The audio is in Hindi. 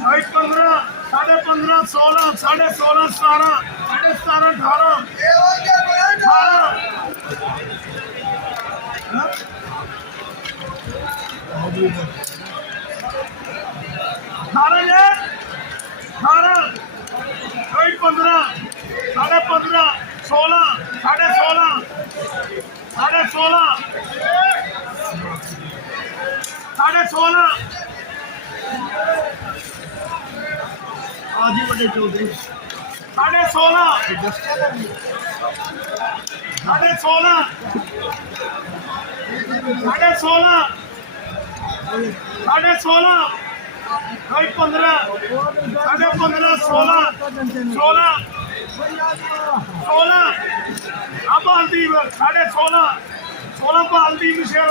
भाई 15, 15.5, 16, 16.5, 17, 17.5, 18, 18 ने 18, भाई 15, 15.5, 16, 16.5, 16.5, 16.5 आजी बड़े चौधरी 16.5, 16.5, 16.5, 16.5, भाई 15, 15.5, 16, 16, 16 अब बालदीप 16.5, 16 बालदीप शेर